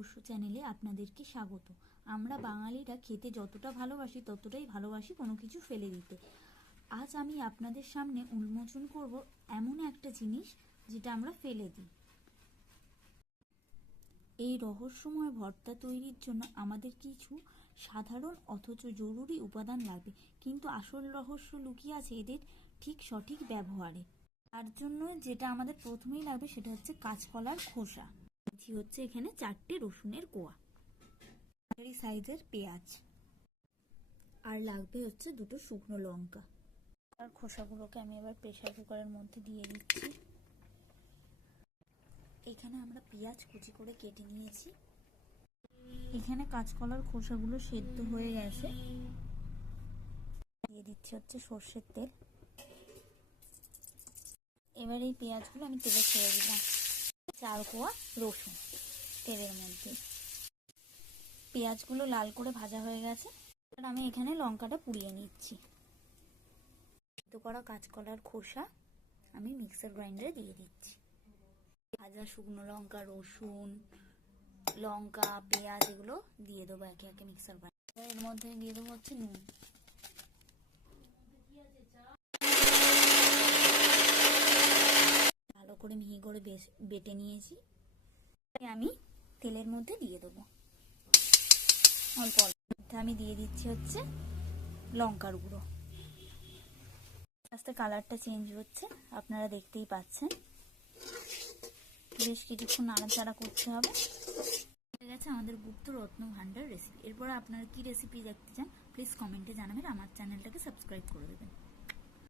পশু চ্যানেলে আপনাদেরকে স্বাগত। আমরা বাঙালিরা খেতে যতটা ভালোবাসি, ততটাই ভালোবাসি কোনো কিছু ফেলে দিতে। আজ আমি আপনাদের সামনে উন্মোচন করব এমন একটা জিনিস যেটা আমরা ফেলে দিই। এই রহস্যময় ভর্তা তৈরির জন্য আমাদের কিছু সাধারণ অথচ জরুরি উপাদান লাগবে। কিন্তু আসল রহস্য লুকিয়ে আছে এদের ঠিক সঠিক ব্যবহারে। তার জন্য যেটা আমাদের প্রথমেই লাগবে সেটা হচ্ছে কাঁচকলার খোসা। নিয়েছি হচ্ছে এখানে চারটে রসুনের কোয়া। মাঝারি সাইজের পেঁয়াজ। আর লাগবে হচ্ছে দুটো শুকনো লঙ্কা। আর খোসাগুলোকে আমি এবার প্রেসার কুকারের মধ্যে দিয়ে দিচ্ছি। এখানে আমরা পেঁয়াজ কুচি করে কেটে নিয়েছি। এখানে কাঁচকলার খোসাগুলো সেদ্ধ হয়ে গেছে। দিয়ে দিচ্ছি হচ্ছে সর্ষের তেল। এবার এই পেঁয়াজগুলো আমি তেলে ছেড়ে দিলাম। চার কোয়া, রসুন তেলের মধ্যে। পেঁয়াজগুলো লাল করে ভাজা হয়ে গেছে। আর আমি এখানে লঙ্কাটা পুড়িয়ে নিচ্ছি। সিদ্ধ করা কাঁচকলার খোসা আমি মিক্সার গ্রাইন্ডারে দিয়ে দিচ্ছি। ভাজা শুকনো লঙ্কা, রসুন, লঙ্কা, পেঁয়াজ এগুলো দিয়ে দেবো একে একে মিক্সার গ্রাইন্ডার। এর মধ্যে দিয়ে দেবো হচ্ছে নুন। করে মিহি করে বেটে নিয়েছি। আমি তেলের মধ্যে দিয়ে দেবো। অল্প অল্প। আমি দিয়ে দিচ্ছি হচ্ছে লঙ্কার গুঁড়ো। আস্তে কালারটা চেঞ্জ হচ্ছে, আপনারা দেখতেই পাচ্ছেন। বেশ কিছুক্ষণ নাড়াচাড়া করতে হবে। হয়ে গেছে আমাদের গুপ্ত রত্ন ভাণ্ডার রেসিপি এরপর আপনারা কি রেসিপি দেখতে চান প্লিজ কমেন্টে জানাবেন। আমার চ্যানেলটাকে সাবস্ক্রাইব করে দেবেন।